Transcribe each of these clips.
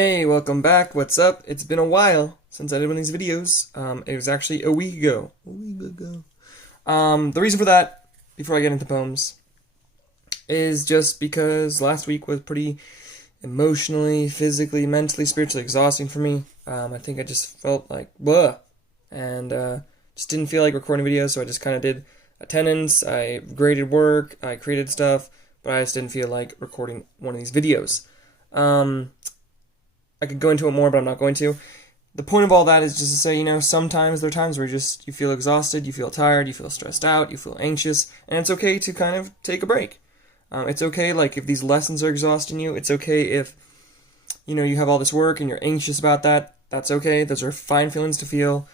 Hey, welcome back. What's up? It's been a while since I did one of these videos. It was actually a week ago. The reason for that, before I get into poems, is just because last week was pretty emotionally, physically, mentally, spiritually exhausting for me. I think I just felt like, blah, and just didn't feel like recording videos, so I just kind of did attendance, I graded work, I created stuff, but I just didn't feel like recording one of these videos. I could go into it more, but I'm not going to. The point of all that is just to say, sometimes there are times where you feel exhausted, you feel tired, you feel stressed out, you feel anxious, and it's okay to kind of take a break. It's okay, like, if these lessons are exhausting you, it's okay if, you have all this work and you're anxious about that. That's okay. Those are fine feelings to feel.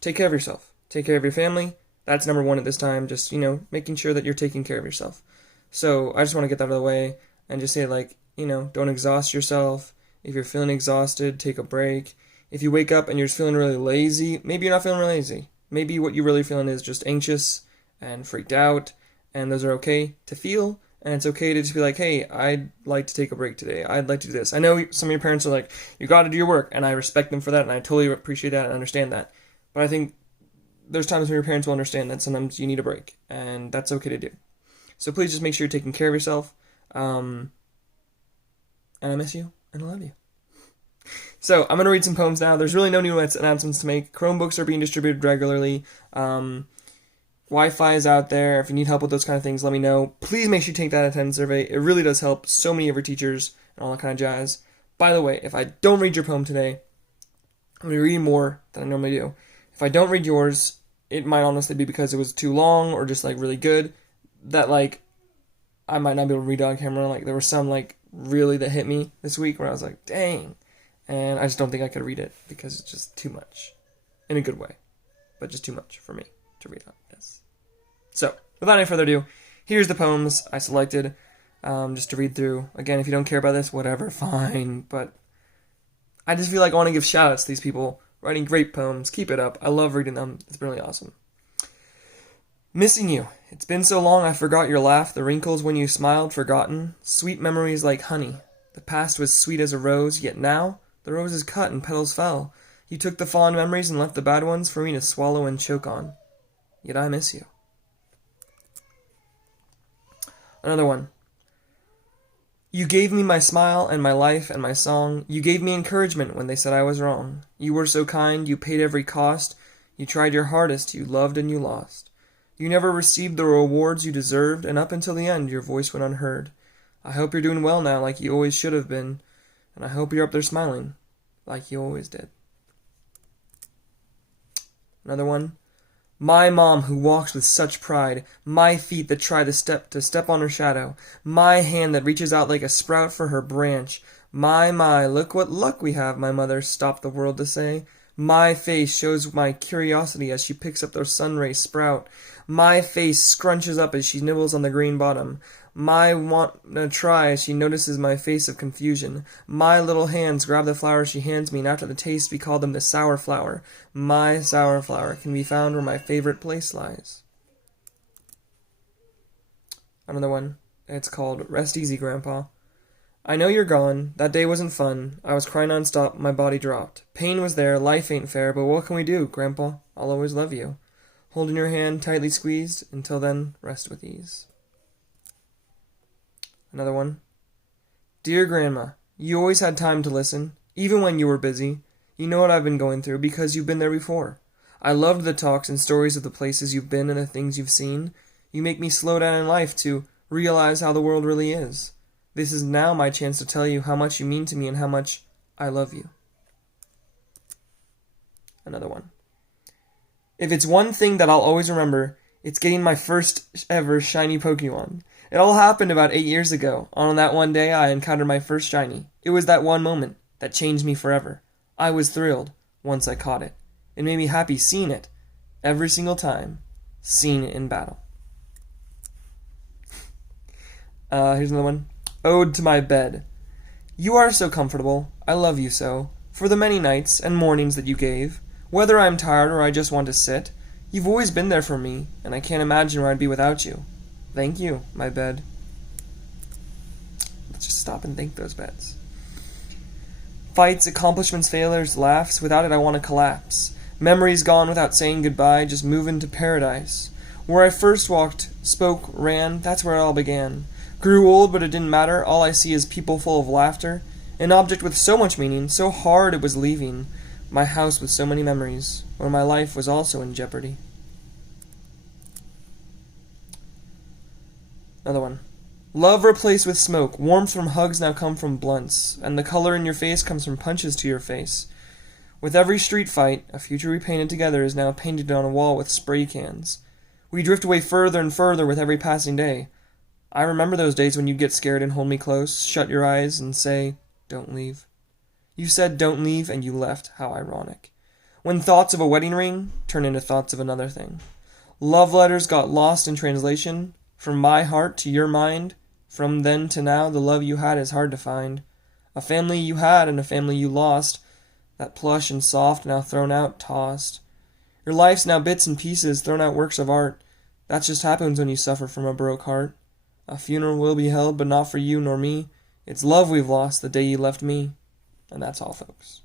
Take care of yourself. Take care of your family. That's number one at this time, just, making sure that you're taking care of yourself. So I just want to get that out of the way and just say, don't exhaust yourself. If you're feeling exhausted, take a break. If you wake up and you're just feeling really lazy, maybe you're not feeling really lazy. Maybe what you're really feeling is just anxious and freaked out, and those are okay to feel, and it's okay to just be like, hey, I'd like to take a break today. I'd like to do this. I know some of your parents are like, you gotta do your work, and I respect them for that, and I totally appreciate that and understand that. But I think there's times when your parents will understand that sometimes you need a break, and that's okay to do. So please just make sure you're taking care of yourself, and I miss you. And I love you. So, I'm going to read some poems now. There's really no new announcements to make. Chromebooks are being distributed regularly. Wi-Fi is out there. If you need help with those kind of things, let me know. Please make sure you take that attendance survey. It really does help so many of your teachers and all that kind of jazz. By the way, if I don't read your poem today, I'm going to be reading more than I normally do. If I don't read yours, it might honestly be because it was too long or just, really good. That, I might not be able to read it on camera. There were some, really that hit me this week where I was like, dang. And I just don't think I could read it because it's just too much. In a good way. But just too much for me to read on. Yes. So, without any further ado, here's the poems I selected just to read through. Again, if you don't care about this, whatever, fine. But I just feel like I want to give shout outs to these people writing great poems. Keep it up. I love reading them. It's been really awesome. Missing you. It's been so long I forgot your laugh, the wrinkles when you smiled forgotten, sweet memories like honey. The past was sweet as a rose, yet now the rose is cut and petals fell. You took the fond memories and left the bad ones for me to swallow and choke on. Yet I miss you. Another one. You gave me my smile and my life and my song. You gave me encouragement when they said I was wrong. You were so kind, you paid every cost. You tried your hardest, you loved and you lost. You never received the rewards you deserved, and up until the end your voice went unheard. I hope you're doing well now like you always should have been, and I hope you're up there smiling like you always did. Another one. My mom who walks with such pride, my feet that try to step on her shadow, my hand that reaches out like a sprout for her branch. My, look what luck we have, my mother stopped the world to say. My face shows my curiosity as she picks up the sunray sprout. My face scrunches up as she nibbles on the green bottom. My want to try as she notices my face of confusion. My little hands grab the flower she hands me, and after the taste we call them the sour flower. My sour flower can be found where my favorite place lies. Another one. It's called Rest Easy, Grandpa. I know you're gone. That day wasn't fun. I was crying nonstop. My body dropped. Pain was there. Life ain't fair. But what can we do, Grandpa? I'll always love you. Holding your hand tightly squeezed. Until then, rest with ease. Another one. Dear Grandma, you always had time to listen, even when you were busy. You know what I've been going through because you've been there before. I loved the talks and stories of the places you've been and the things you've seen. You make me slow down in life to realize how the world really is. This is now my chance to tell you how much you mean to me and how much I love you. Another one. If it's one thing that I'll always remember, it's getting my first ever shiny Pokemon. It all happened about 8 years ago. On that one day, I encountered my first shiny. It was that one moment that changed me forever. I was thrilled once I caught it. It made me happy seeing it. Every single time. Seen it in battle. Here's another one. Ode to my bed. You are so comfortable. I love you so. For the many nights and mornings that you gave. Whether I'm tired or I just want to sit. You've always been there for me, and I can't imagine where I'd be without you. Thank you, my bed. Let's just stop and thank those beds. Fights, accomplishments, failures, laughs. Without it, I want to collapse. Memories gone without saying goodbye, just moving to paradise. Where I first walked, spoke, ran, that's where it all began. Grew old, but it didn't matter. All I see is people full of laughter. An object with so much meaning, so hard it was leaving. My house with so many memories, where my life was also in jeopardy. Another one. Love replaced with smoke, warmth from hugs now come from blunts, and the color in your face comes from punches to your face. With every street fight, a future we painted together is now painted on a wall with spray cans. We drift away further and further with every passing day. I remember those days when you'd get scared and hold me close, shut your eyes, and say, "Don't leave." You said, "Don't leave," and you left. How ironic. When thoughts of a wedding ring turn into thoughts of another thing. Love letters got lost in translation. From my heart to your mind, from then to now, the love you had is hard to find. A family you had and a family you lost, that plush and soft now thrown out, tossed. Your life's now bits and pieces, thrown out works of art. That just happens when you suffer from a broke heart. A funeral will be held, but not for you nor me. It's love we've lost the day you left me. And that's all, folks.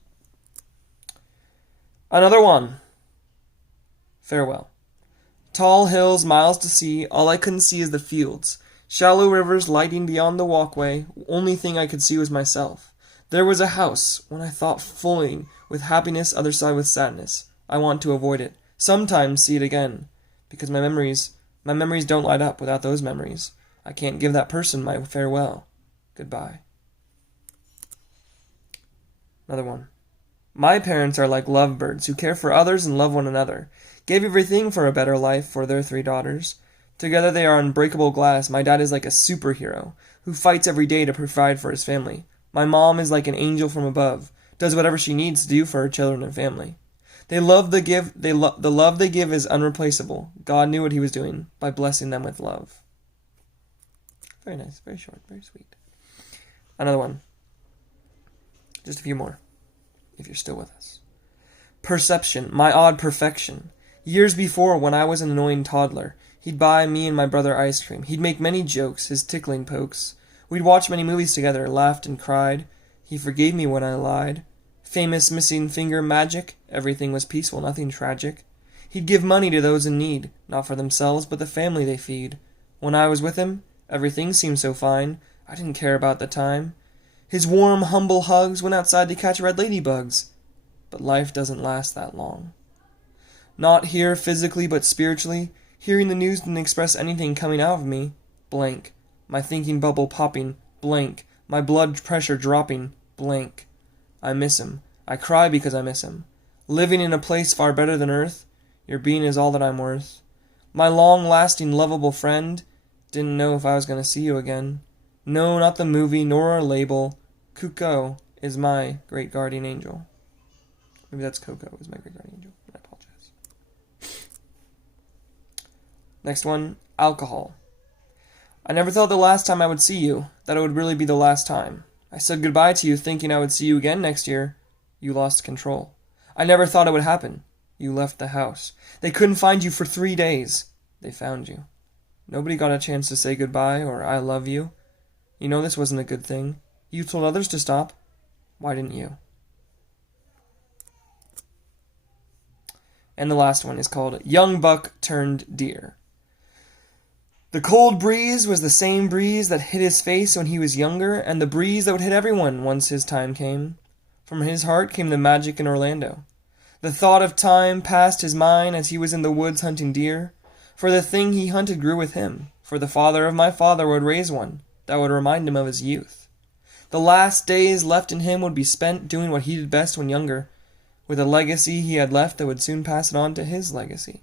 Another one. Farewell. Tall hills, miles to see, all I couldn't see is the fields. Shallow rivers lighting beyond the walkway, only thing I could see was myself. There was a house, when I thought fully, with happiness, other side with sadness. I want to avoid it, sometimes see it again, because my memories don't light up without those memories. I can't give that person my farewell. Goodbye. Another one. My parents are like lovebirds who care for others and love one another. Gave everything for a better life for their 3 daughters. Together they are unbreakable glass. My dad is like a superhero who fights every day to provide for his family. My mom is like an angel from above, does whatever she needs to do for her children and family. The love they give is unreplaceable. God knew what he was doing by blessing them with love. Very nice, very short, very sweet. Another one. Just a few more, if you're still with us. Perception, my odd perfection. Years before, when I was an annoying toddler, he'd buy me and my brother ice cream. He'd make many jokes, his tickling pokes. We'd watch many movies together, laughed and cried. He forgave me when I lied. Famous missing finger magic, everything was peaceful, nothing tragic. He'd give money to those in need, not for themselves, but the family they feed. When I was with him, everything seemed so fine, I didn't care about the time. His warm, humble hugs went outside to catch red ladybugs. But life doesn't last that long. Not here physically, but spiritually. Hearing the news didn't express anything coming out of me. Blank. My thinking bubble popping. Blank. My blood pressure dropping. Blank. I miss him. I cry because I miss him. Living in a place far better than earth. Your being is all that I'm worth. My long-lasting, lovable friend. Didn't know if I was going to see you again. No, not the movie, nor our label. Kuko is my great guardian angel. Maybe that's Coco is my great guardian angel. I apologize. Next one, alcohol. I never thought the last time I would see you, that it would really be the last time. I said goodbye to you thinking I would see you again next year. You lost control. I never thought it would happen. You left the house. They couldn't find you for 3 days. They found you. Nobody got a chance to say goodbye or I love you. You know this wasn't a good thing. You told others to stop. Why didn't you? And the last one is called Young Buck Turned Deer. The cold breeze was the same breeze that hit his face when he was younger, and the breeze that would hit everyone once his time came. From his heart came the magic in Orlando. The thought of time passed his mind as he was in the woods hunting deer. For the thing he hunted grew with him, for the father of my father would raise one that would remind him of his youth. The last days left in him would be spent doing what he did best when younger, with a legacy he had left that would soon pass it on to his legacy.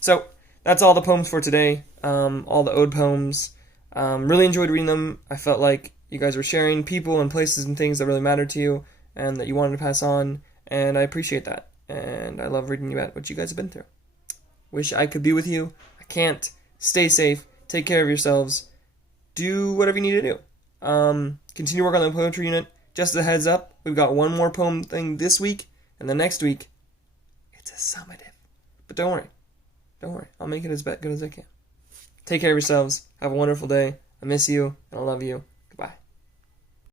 So, that's all the poems for today, all the Ode Poems. Really enjoyed reading them. I felt like you guys were sharing people and places and things that really mattered to you and that you wanted to pass on, and I appreciate that. And I love reading about what you guys have been through. Wish I could be with you. I can't. Stay safe. Take care of yourselves. Do whatever you need to do. Continue work on the poetry unit. Just as a heads up, we've got one more poem thing this week, and the next week, it's a summative. But don't worry. Don't worry. I'll make it as good as I can. Take care of yourselves. Have a wonderful day. I miss you, and I love you.